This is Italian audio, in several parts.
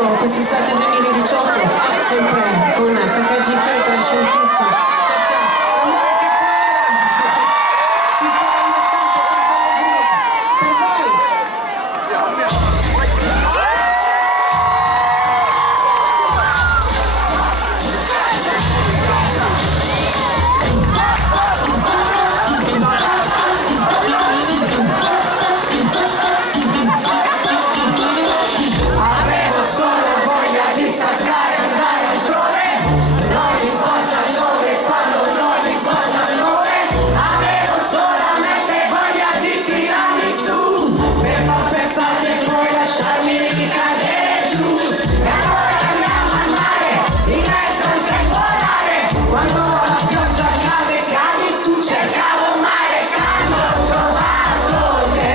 fatto quest'estate 2018 sempre con Takagi K, Crash and Kiss. Questa Amore che parla ci sta dando tanta allegria per voi. Avevo solo voglia di staccare, andare altrove, non importa dove, quando, non importa come. Avevo solamente voglia di tirarmi su, per non pensare e poi lasciarmi ricadere giù. E allora andiamo al mare, in mezzo a un temporale, quando la pioggia cade, cadi tu, cercavo mare calmo, ho trovato te,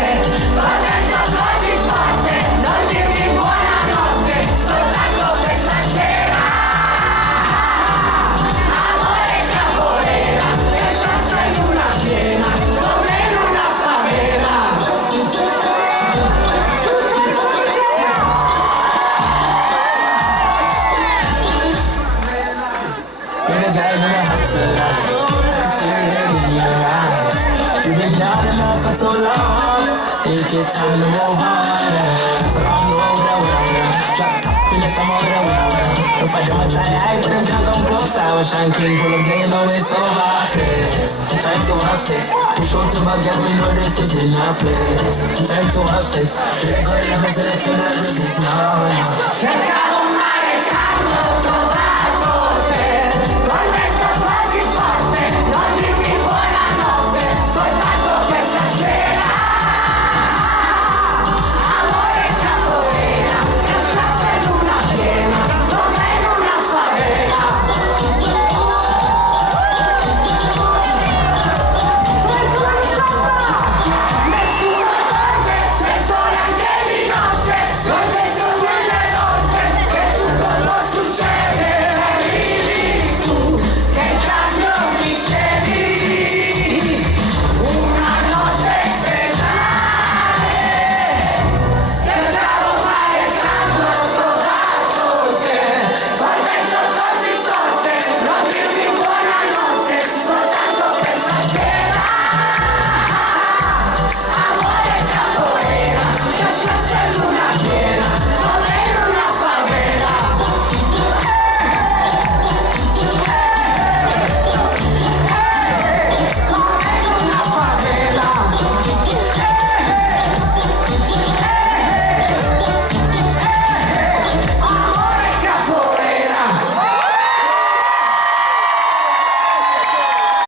battendo così forte, non dirmi buonanotte, soltanto questa sera. Amore capoeira, che chance in una piena, come in una favela. Been a day when I have to lie. I can see it in your eyes. You've been down and out for too long. Think it's time to move on. Yeah. So come over there. Drop top in the summer over there. If I don't try to hide, but them guns on close. I was Shine King, pull up, they know it's over. Time to have sex. Push out to my girl, we know this is enough. Time to have sex. Let go of the message, let go of the business now. Cercavo